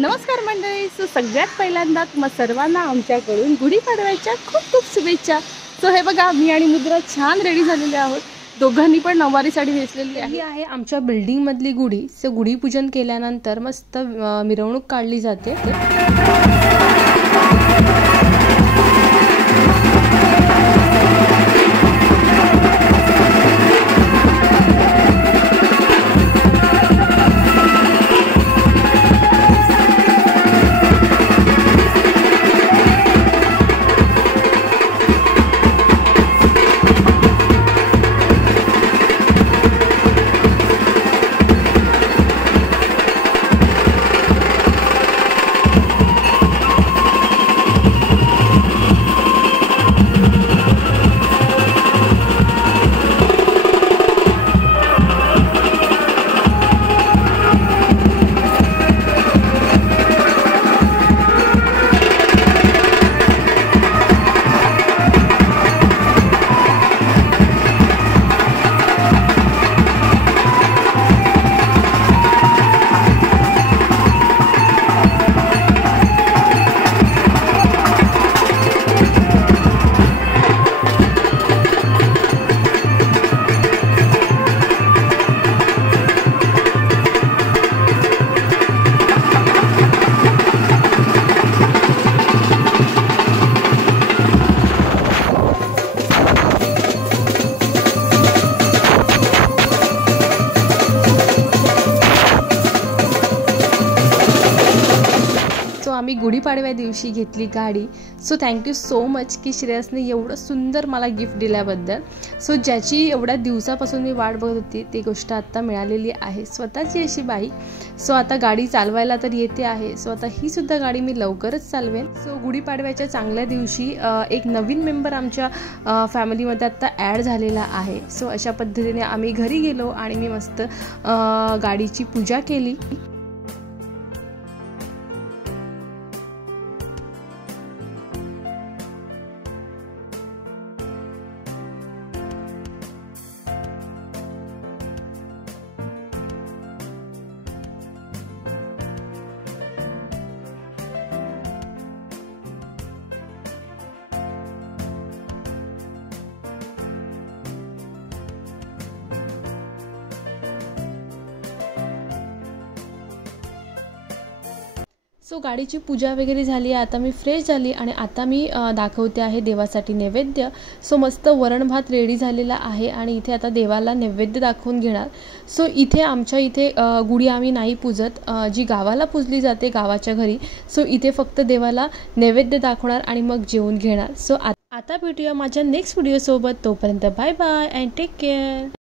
नमस्कार मंडळी. सगळ्यात पहिल्यांदा तुम्हा सर्वांना आमच्याकडून गुढीपाडव्याच्या खूप खूप शुभेच्छा. हे बघा, मी आणि मुद्रा छान रेडी झालेले आहोत. दोघांनी पण नऊवारी साडी नेसलेली आहे. आमच्या बिल्डिंग मधली गुढी. गुढीपूजन केल्यानंतर मस्त मिरवणूक काढली जाते. आम्ही गुढीपाडव्या दिवशी घेतली गाडी. थँक्यू सो मच की श्रेयसने एवढं सुंदर मला गिफ्ट दिल्याबद्दल. ज्याची एवढ्या दिवसापासून मी वाट बघत होती ती गोष्ट आता मिळालेली आहे, स्वतःची अशी बाईक. आता गाडी चालवायला तर येते आहे. आता ही सुद्धा गाडी मी लवकरच चालवेन. गुढीपाडव्याच्या चांगल्या दिवशी एक नवीन मेंबर आमच्या फॅमिलीमध्ये आता ॲड झालेला आहे. अशा पद्धतीने आम्ही घरी गेलो आणि मी मस्त गाडीची पूजा केली. गाडीची पूजा वगैरे झाली. आता मी फ्रेश झाली आणि आता मी दाखवते आहे देवासाठी नैवेद्य. मस्त वरण भात रेडी झालेला आहे आणि इथे आता देवाला नैवेद्य दाखवून घेणार. इथे आमच्या इथे गुढी आम्ही नाही पूजत, जी गावाला पूजली जाते गावाच्या घरी. इथे फक्त देवाला नैवेद्य दाखवणार आणि मग जेवून घेणार. आता भेटूया माझ्या नेक्स्ट व्हिडिओ सोबत. तोपर्यंत bye bye and take care.